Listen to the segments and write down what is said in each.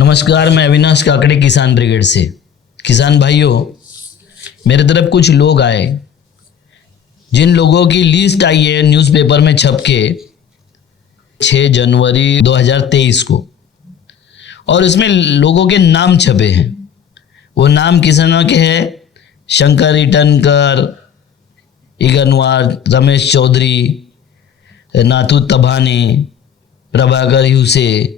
नमस्कार, मैं अविनाश काकड़े किसान ब्रिगेड से। किसान भाइयों, मेरे तरफ कुछ लोग आए जिन लोगों की लिस्ट आई है न्यूज़पेपर में छप के 6 जनवरी 2023 को, और इसमें लोगों के नाम छपे हैं। वो नाम किसानों के हैं: शंकर इटनकर, इगनवार, रमेश चौधरी, नाथू तभाने, प्रभाकर ह्यूसे।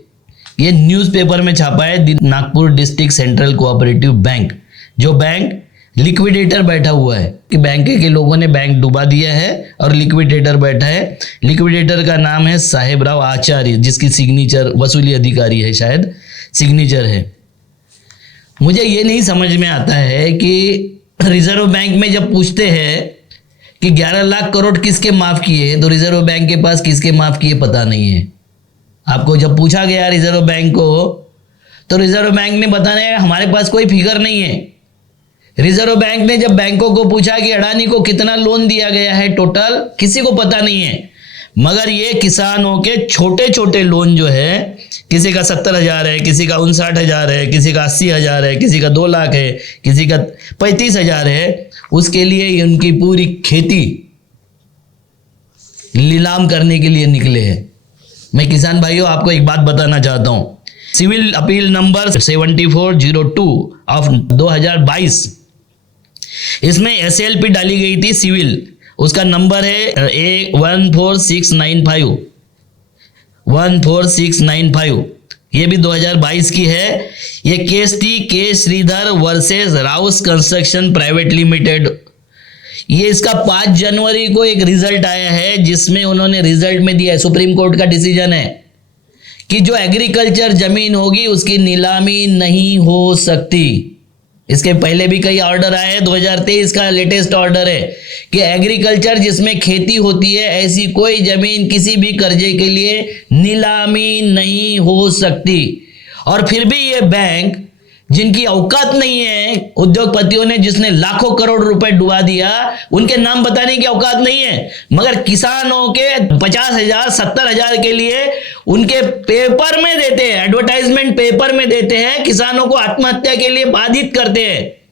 ये न्यूज़पेपर में छापा है Nagpur district central cooperative bank, जो बैंक लिक्विडेटर बैठा हुआ है कि बैंक के लोगों ने बैंक डुबा दिया है और लिक्विडेटर बैठा है। लिक्विडेटर का नाम है साहेबराव आचार्य, जिसकी सिग्नेचर वसूली अधिकारी है, शायद सिग्नेचर है। मुझे ये नहीं समझ में आता है कि रिजर्व बैंक में जब पूछते हैं कि 11 लाख करोड़ किसके माफ़ किए, तो रिजर्व बैंक के पास किसके माफ़ किए पता नहीं है। आपको जब पूछा गया रिजर्व बैंक को, तो रिजर्व बैंक ने बताया हमारे पास कोई फिगर नहीं है। रिजर्व बैंक ने जब बैंकों को पूछा कि अडानी को कितना लोन दिया गया है टोटल, किसी को पता नहीं है। मगर ये किसानों के छोटे छोटे लोन जो है, किसी का 70,000 है, किसी का 59,000 है, किसी का 80,000 है, किसी का 2 लाख है, किसी का 35,000 है, उसके लिए उनकी पूरी खेती नीलाम करने के लिए निकले हैं। मैं किसान भाइयों आपको एक बात बताना चाहता हूं। सिविल अपील नंबर 7402 ऑफ 2022, इसमें SLP डाली गई थी सिविल, उसका नंबर है A14695 14695। ये भी 2022 की है। ये केस थी के Sridhar versus Rouse construction private limited. ये इसका 5 जनवरी को एक रिजल्ट आया है, जिसमें उन्होंने रिजल्ट में दिया है, सुप्रीम कोर्ट का डिसीजन है कि जो एग्रीकल्चर जमीन होगी उसकी नीलामी नहीं हो सकती। इसके पहले भी कई ऑर्डर आए हैं, 2023 का लेटेस्ट ऑर्डर है कि एग्रीकल्चर जिसमें खेती होती है, ऐसी कोई जमीन किसी भी कर्जे के लिए नीलामी नहीं हो सकती। और फिर भी ये बैंक, जिनकी औकात नहीं है, उद्योगपतियों ने जिसने लाखों करोड़ रुपए डुबा दिया, उनके नाम बताने की औकात नहीं है, मगर किसानों के 50,000 70,000 के लिए उनके पेपर में देते हैं, एडवर्टाइजमेंट पेपर में देते हैं, किसानों को आत्महत्या के लिए बाधित करते हैं।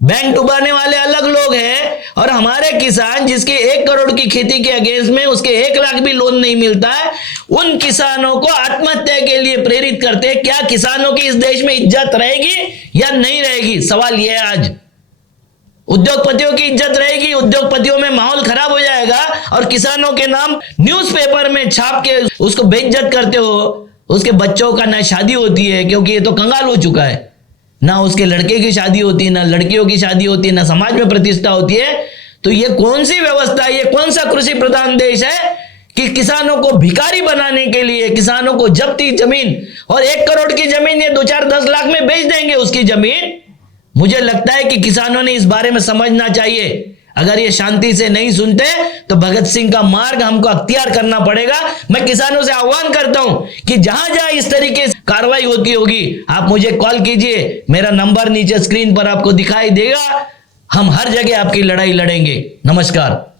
बैंक डुबाने वाले अलग लोग हैं, और हमारे किसान जिसके 1 करोड़ की खेती के अगेंस्ट में उसके 1 लाख भी लोन नहीं मिलता है, उन किसानों को आत्महत्या के लिए प्रेरित करते हैं। क्या किसानों की इस देश में इज्जत रहेगी या नहीं रहेगी? सवाल यह है आज। उद्योगपतियों की इज्जत रहेगी, उद्योगपतियों में माहौल खराब हो जाएगा, और किसानों के नाम न्यूज़पेपर में छाप के उसको बेइज्जत करते हो। उसके बच्चों का ना शादी होती है, क्योंकि ये तो कंगाल हो चुका है, ना उसके लड़के की शादी होती है, ना लड़कियों की शादी होती है, ना समाज में प्रतिष्ठा होती है। तो ये कौन सी व्यवस्था है? ये कौन सा कृषि प्रधान देश है कि किसानों को भिखारी बनाने के लिए, किसानों को जब्ती जमीन, और 1 करोड़ की जमीन ये 2-4-10 लाख में बेच देंगे उसकी जमीन। मुझे लगता है कि किसानों ने इस बारे में समझना चाहिए। अगर ये शांति से नहीं सुनते तो भगत सिंह का मार्ग हमको अख्तियार करना पड़ेगा। मैं किसानों से आह्वान करता हूं कि जहां जहां इस तरीके से कार्रवाई होती होगी, आप मुझे कॉल कीजिए। मेरा नंबर नीचे स्क्रीन पर आपको दिखाई देगा। हम हर जगह आपकी लड़ाई लड़ेंगे। नमस्कार।